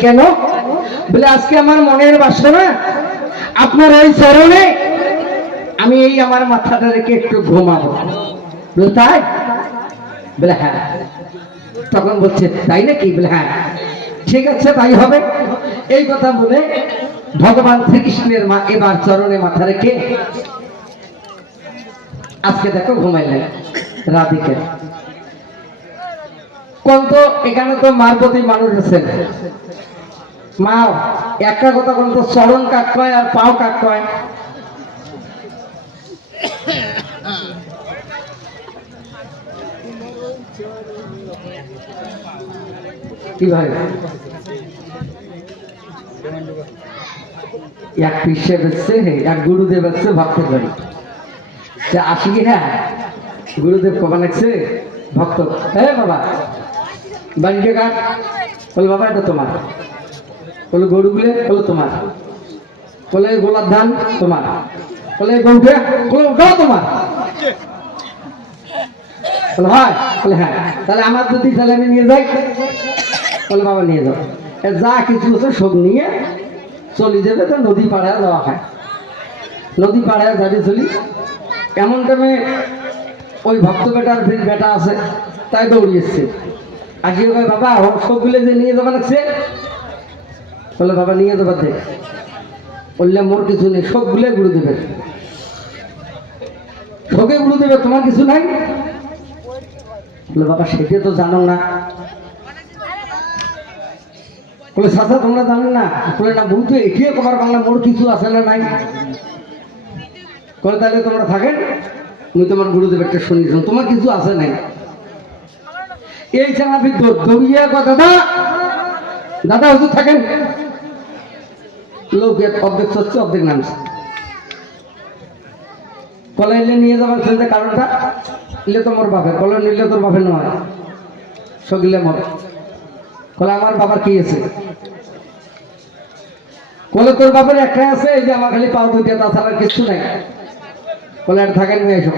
কেন? বলে, আজকে আমার মনের বাসনা। আপনার ওই চরণে আমি এই আমার মাথাটা রেখে একটু ঘুমাবো। তাই? বলে হ্যাঁ। তখন বলছে, তাই নাকি? বলে হ্যাঁ। ঠিক আছে, তাই হবে। এই কথা বলে ভগবান শ্রীকৃষ্ণের মা এবার চরণে মাথা রেখে আজকে দেখো ঘুমাইলেন। রাধিকে। কোন তো এখানে তো মার প্রতি মানুষ আছেন মা, একটা কথা কোন তো চরণ কাক কয় আর পাও কাক কয়? কীভাবে এক পিসে বেচছে এক গুরুদেব বেচছে ভক্তের বাড়ি। আসি কি হ্যাঁ? গুরুদেব কবা লাগছে ভক্ত। হ্যাঁ বাবা বাড়িটা কার? বলে, বাবা, এটা তোমার। বলে গরুগুলো বলে, তোমার। বলে, গোলাপ ধান? তোমার। বলে তোমার। হয়? বলে হ্যাঁ। তাহলে আমার যদি নিয়ে যাই। বাবা, নিয়ে যাও। যা কিছু আছে সব নিয়ে চলে যাবে পাড়ায় চলি। এমন টাইমে ওই ভক্ত বেটার বেটা আছে, তাই দৌড়িয়েছে আসিয়ে কয় বাবা সবগুলো যে নিয়ে যাবা লাগছে? বলে, বাবা, নিয়ে যাবার দে। বললে, মোর কিছু নেই সবগুলো গুরু দেবে। সবে গুরু দেবে, তোমার কিছু নাই? বলে, বাবা, সেটা তো জানো না। বলে সাথে তোমরা জানেন না? বলে, না বলতে এটিও কবার বাংলা মোর কিছু আছে না নাই? করে তাহলে তোমরা থাকেন, আমি তোমার গুরুদেব একটা শুনিয়েছিলাম তোমার কিছু আছে নাই? এই ছাড়া দৌড়িয়ে কয় দাদা দাদা, হুজুর থাকেন? লোক অর্ধেক সচ্ছে অর্ধেক নামছে। কলে এলে নিয়ে যাবার চিন্তা কারণটা? এলে তো মোর বাপের, কলে নিলে তোর বাপের নয় সগিলে মর। কলে আমার বাবার কি আছে? কলে তোর বাপের একটাই আছে, এই যে আমার খালি পাও দুইটা তাছাড়া কিছু নাই। বলে আর থাকেন নিয়ে এসো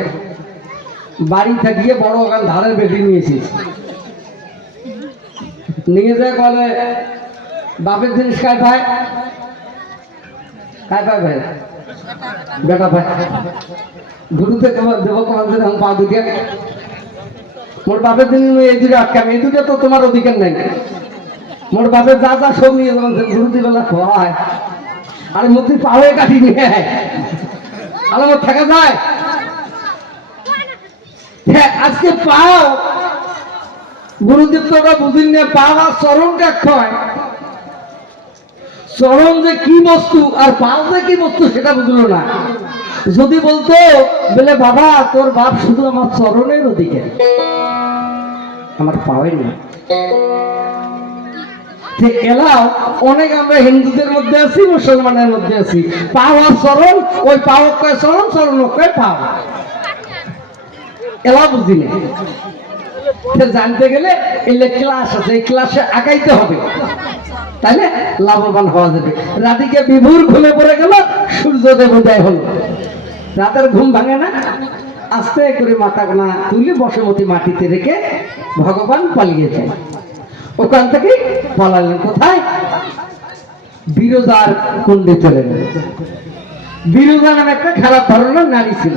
বাড়ি থাকিয়ে বড় ওখান ধারের বেটি নিয়েছিস বাপের জিনিস কায় পায় কায় পায় ভাই? বেটা ভাই। গুরুতে তোমার দেব তোমার পা বাপের দিন এই দুটো আটকাম এই দুটো তো তোমার অধিকার নাই। মোর বাপের যা যা সব নিয়ে যাবেন গুরুতি বেলা হয় আর মধ্যে পাওয়ে কাটি নিয়ে আয়। আলামত থাকা যায়? হ্যাঁ আজকে পাও। না পাও আর চরণটা চরণ যে কি বস্তু আর যে কি বস্তু সেটা বুঝলো না। যদি বলতো, বলে বাবা, তোর বাপ শুধু আমার চরণের ওদিকে আমার পাওয়াই না এলাও, অনেক আমরা হিন্দুদের মধ্যে আছি, মুসলমানের মধ্যে আছি। পাও আর চরণ, ওই পাও কয় চরণ চরণ কয় পাও। এলা বুঝি না জানতে গেলে এলে ক্লাস আছে, এই ক্লাসে আগাইতে হবে। তাইলে লাভবান হওয়া যাবে। রাধিকে বিভুর ঘুমে পড়ে গেল, সূর্যদেব উদয় হলো। রাতের ঘুম ভাঙে না। আস্তে করে মাথা গোনা তুলে বসমতি মাটিতে রেখে ভগবান পালিয়ে যায়। ওখান থেকে পালালেন কোথায়? বিরোধার কুণ্ডে চলে গেল বিরোধা নামে একটা খারাপ ধরনের নারী ছিল।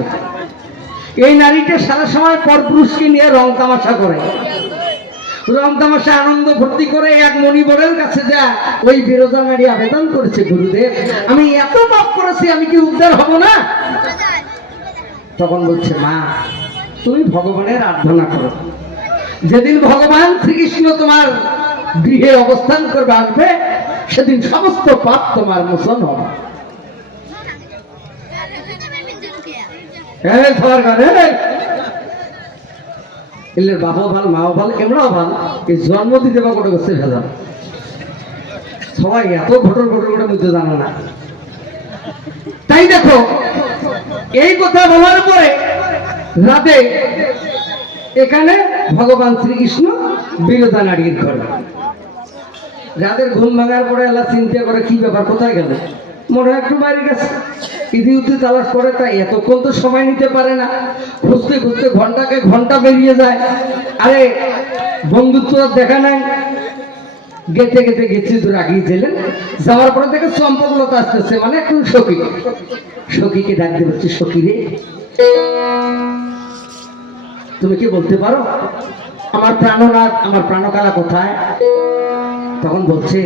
এই নারীটা সারা সময় পরপুরুষকে নিয়ে রং তামাশা করে। রং তামাশা, আনন্দ ভর্তি করে এক মণিবরের কাছে যা ওই বিরোধা নারী আবেদন করেছে, গুরুদেব, আমি এত পাপ করেছি, আমি কি উদ্ধার হব না? তখন বলছে, মা, তুমি ভগবানের আরাধনা করো। যেদিন ভগবান শ্রীকৃষ্ণ তোমার গৃহে অবস্থান করবে, আসবে, সেদিন সমস্ত পাপ তোমার মোচন হবে। এই এলের ভালো, মাও ভালো এমরাও ভালো এই জন্ম দিতে বা করছে সবাই এত ঘটন ঘটন ঘটে বুঝতে জানো না। তাই দেখো, এই কথা বলার পরে রাতে এখানে ভগবান শ্রীকৃষ্ণ বিরোধা নারীর ঘরে। রাতের ঘুম ভাঙার পরে এলা চিন্তা করে কি ব্যাপার, কোথায় গেল? মনে হয় একটু বাইরে গেছে। ইতি উতি তালাশ করে তাই এতক্ষণ তো সময় নিতে পারে না। খুঁজতে খুঁজতে ঘন্টাকে ঘণ্টা বেরিয়ে যায়। আরে, বন্ধুত্ব আর দেখা নাই। গেতে গেতে গেছি দূর আগিয়ে গেলেন। যাওয়ার পরে থেকে চম্পকলতা আসতেছে মানে একটু সখী। সখীকে ডাক দিয়ে বলছি, সখী রে, তুমি কি বলতে পারো? আমার প্রাণনাথ, আমার প্রাণকালা কোথায়? তখন বলছে,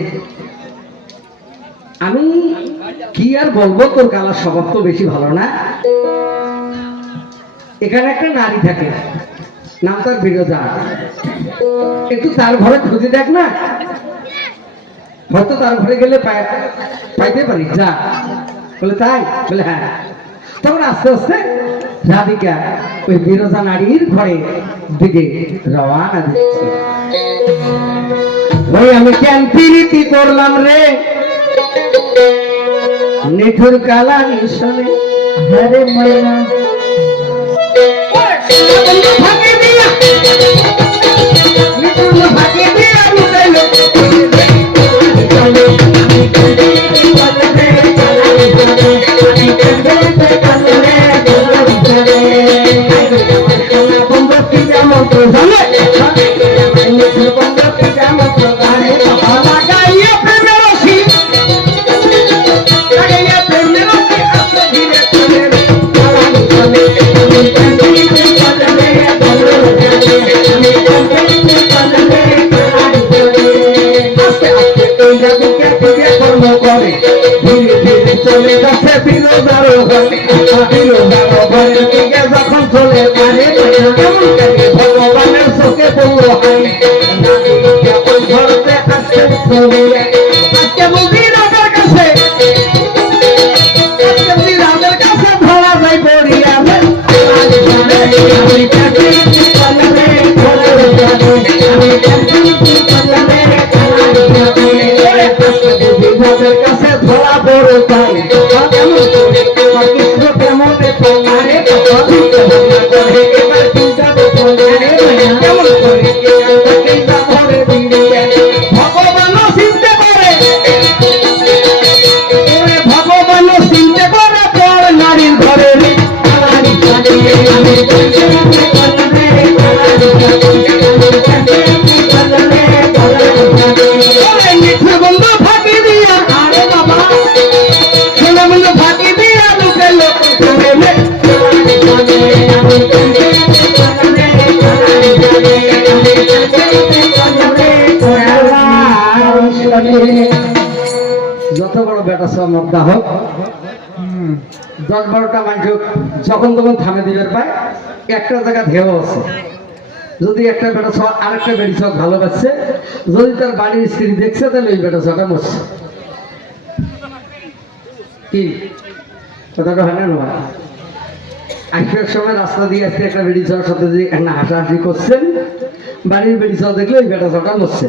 আমি কি আর বলব, তোর কালার স্বভাব তো বেশি ভালো না। এখানে একটা নারী থাকে, নাম তার বিরোধা একটু তার ঘরে খুঁজে দেখ না, হয়তো তার ঘরে গেলে পাইতে পারি যা। বলে, তাই? বলে হ্যাঁ। তখন আস্তে আস্তে রাধিকা ওই বিরোধা নারীর ঘরে দিকে রওয়ানা দিচ্ছে। ওই আমি ক্যান্টিনিটি করলাম রে। নিঠুর কালা নিশনে হরে ময়না। ফাঁকি নারীর যখন তখন থামে দিবের পায় একটা জায়গা ধেও আছে। যদি একটা বেটা ছ আরেকটা বেড়ি ছক ভালোবাসছে, যদি তার বাড়ির স্ত্রী দেখছে, তাহলে ওই বেটা ছটা মরছে। কি? কথাটা হয় না নয় সময় রাস্তা দিয়ে আসতে একটা বেড়ি ছক সাথে যদি একটা হাসাহাসি করছেন, বাড়ির বেড়ি ছক দেখলে ওই বেটা ছটা মরছে।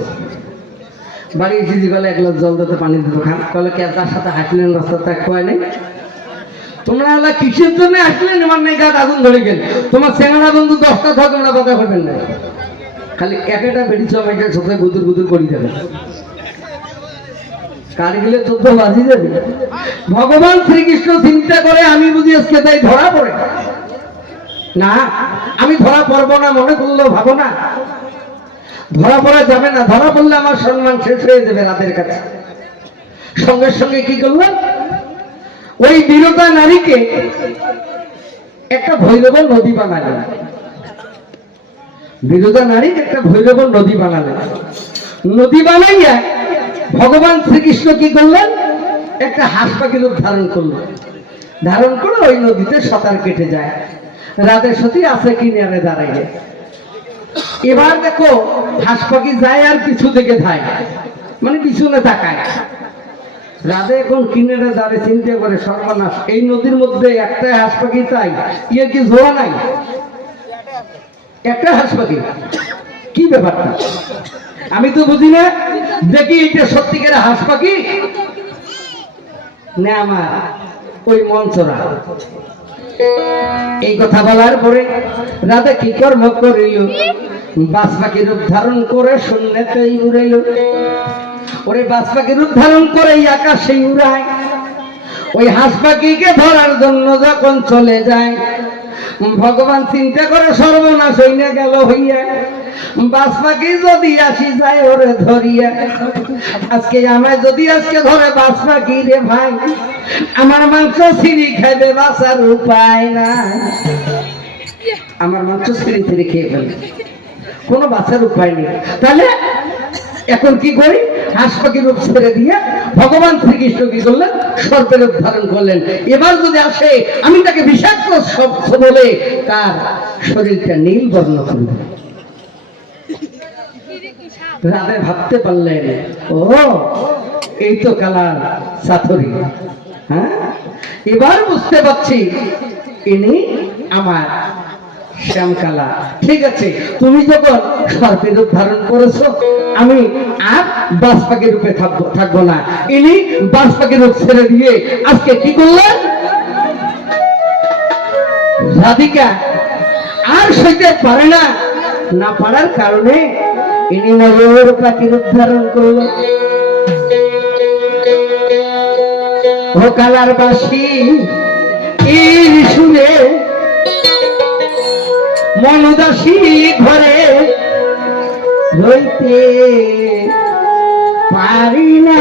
বাড়ি এসে বলে এক গ্লাস জল দিতে পানি দিতে খান। তাহলে কে তার সাথে হাঁটলেন রাস্তা ত্যাগ করে নেই? তোমরা আল্লাহ কিসের জন্য আসলেন আমার নেই গাছ আগুন ধরে গেল? তোমার সেনারা বন্ধু দশটা থাকে তোমরা কথা করবেন না খালি এক একটা বেড়ি চমাইটার সাথে গুদুর গুদুর করি যাবে কার গেলে চোদ্দ বাজি যাবে ভগবান শ্রীকৃষ্ণ চিন্তা করে, আমি বুঝি আজকে তাই ধরা পড়ে। না, আমি ধরা পড়ব না, মনে করলেও ভাবো না। ধরা পড়া যাবে না, ধরা পড়লে আমার সম্মান শেষ হয়ে যাবে রাতের কাছে। সঙ্গে সঙ্গে কি করলাম? ওই বিরোধা নারীকে একটা ভৈরব নদী বানালেন। বিরোধা নারী একটা ভৈরব নদী বানালেন। নদী বানাইয়া ভগবান শ্রীকৃষ্ণ কি করলেন? একটা হাঁস পাখি রূপ ধারণ করলেন। ধারণ করে ওই নদীতে সাঁতার কেটে যায়। রাতের সতী আছে কিনারে দাঁড়াইয়ে এবার দেখো হাঁস পাখি যায় আর পিছু থেকে ধায়। মানে পিছনে তাকায়। রাধে এখন কিনেরে দাঁড়ে চিন্তা করে সর্বনাশ, এই নদীর মধ্যে একটা হাঁস পাখি তাই ইয়ে কি জোয়া নাই? একটা হাঁস পাখি কি ব্যাপারটা? আমি তো বুঝি না, দেখি এটা সত্যিকার হাঁস পাখি না আমার, ওই মঞ্চরা এই কথা বলার পরে রাধা কি কর্ম করিল? বাস পাখি রূপ ধারণ করে শূন্যতেই উড়াইল। ওরে বাস রূপ ধারণ করে আকাশে উড়ায়। ওই হাঁস পাখিকে ধরার জন্য যখন চলে যায়, ভগবান চিন্তা করে সর্বনাশ হইয়া গেল হইয়া। বাস যদি আসি যায় ওরে ধরিয়া। আজকে আমায় যদি আজকে ধরে রে ভাই, আমার মাংস সিঁড়ি খাইবে বাসার উপায় না আমার মাংস সিঁড়ি ফিরে খেয়ে ফেলে কোনো বাঁচার উপায় নেই। তাহলে এখন কি করি? হাঁস রূপ ছেড়ে দিয়ে ভগবান শ্রীকৃষ্ণ কি করলেন? সর্পের রূপ ধারণ করলেন। এবার যদি আসে, আমি তাকে বিষাক্ত সব বলে তার শরীরটা নীল বর্ণ করব রাধে ভাবতে পারলেন, ও, এই তো কালার সাথরি হ্যাঁ? এবার বুঝতে পারছি, ইনি আমার শ্যামকালা। ঠিক আছে, তুমি যখন সর্পের রূপ ধারণ করেছ আমি আর বাস পাখির রূপে থাকব থাকব না। ইনি বাস পাখির রূপ ছেড়ে দিয়ে আজকে কি করলেন? রাধিকা, আর সইতে পারে না। না পারার কারণে ইনি ময়ূর পাখির রূপ ধারণ করল ও কালার বাসী শুনে মনদাসী ঘরে রইতে পারি না।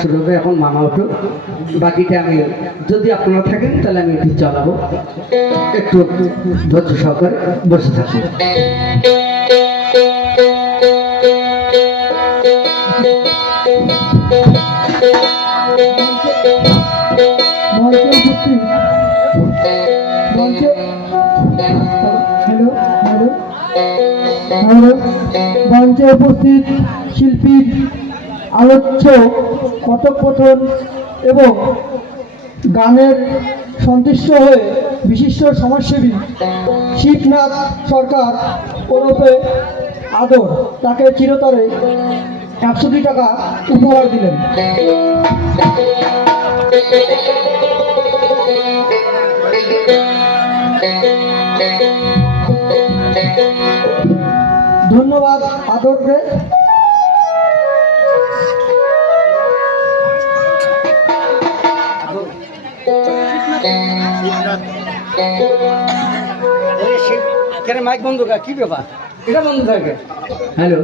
শুরু হবে এখন মামা উঠো বাকিটা আমি যদি আপনারা থাকেন, তাহলে আমি এটি চালাবো একটু ধৈর্য সহকারে বসে থাকুন। মঞ্চে উপস্থিত শিল্পীর আলোচ্য কথোপকথন এবং গানের সন্তুষ্ট হয়ে বিশিষ্ট সমাজসেবী শিবনাথ সরকার ওরফে আদর তাকে চিরতরে একশোটি টাকা উপহার দিলেন। ধন্যবাদ আদরকে। মাইক বন্ধ কি ব্যাপার? এটা বন্ধ থাকে। হ্যালো।